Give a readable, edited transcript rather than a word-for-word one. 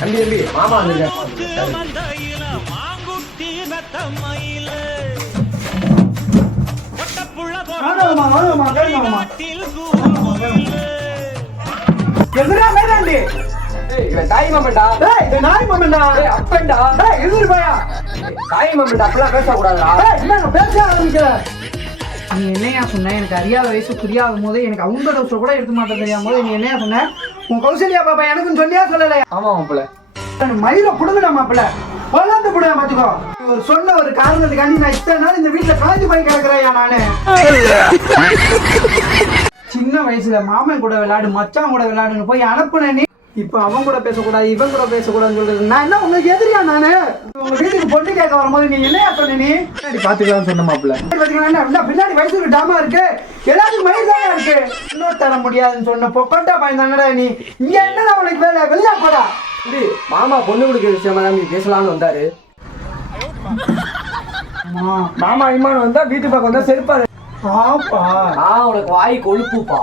தம்பி மாமா தாய் மாமன்டா நாய் மாமன்டா அப்பன்டா எதிர் பையா தாய் மாமன்டா அப்பெல்லாம் பேசக்கூடாதுடா பேச ஆரம்பிக்கிற. நீ என்னையா சொன்ன? எனக்கு அறியாத வயசு புரியாத போது எனக்கு அவங்க டோஸ் கூட எடுக்க மாட்டேன் தெரியாம போது நீ என்னையா சொன்ன? உன் கௌசல்யா பாப்பா எனக்குன்னு சொல்லியா சொல்லலையா? ஆமா மாப்பிள்ள மயில புடுங்கடா மாப்பிள்ள வளர்ந்து புடுங்க பாத்துக்கோ. ஒரு சொன்ன ஒரு காரணத்துக்காண்டி நான் இத்தனை நாள் இந்த வீட்டுல காஞ்சி போய் கிடக்குறேயா நானு. சின்ன வயசுல மாமன் கூட விளையாடு மச்சான் கூட விளையாடுன்னு போய் அனுப்புன நீ இப்ப அவன் கூட பேசக்கூடாது இவன் கூட பேசக்கூடாதுன்னு சொல்றது நான் என்ன உங்களுக்கு எதிரியா? நானு உங்க வீட்டுக்கு பொண்ணு கேட்க வரும்போது நீ என்னையா சொன்ன? நீ பாத்துக்கலாம் சொன்ன மாப்பிள்ள பின்னாடி வயசுக்கு டாமா இருக்கு எல்லாத்துக்கும் மயில்தான் இருக்கு இன்னும் தர முடியாதுன்னு சொன்ன பொக்கட்டா பயந்தாங்கடா நீ. இங்க என்னடா உனக்கு வேலை? வெளியா போடா. மாமா பொண்ணு கொடுக்க விஷயமா தான் நீ பேசலாம்னு வந்தாரு. மாமா இம்மான் வந்தா வீட்டு பக்கம் வந்தா செருப்பாரு. பாப்பா உனக்கு வாய் கொழுப்புப்பா.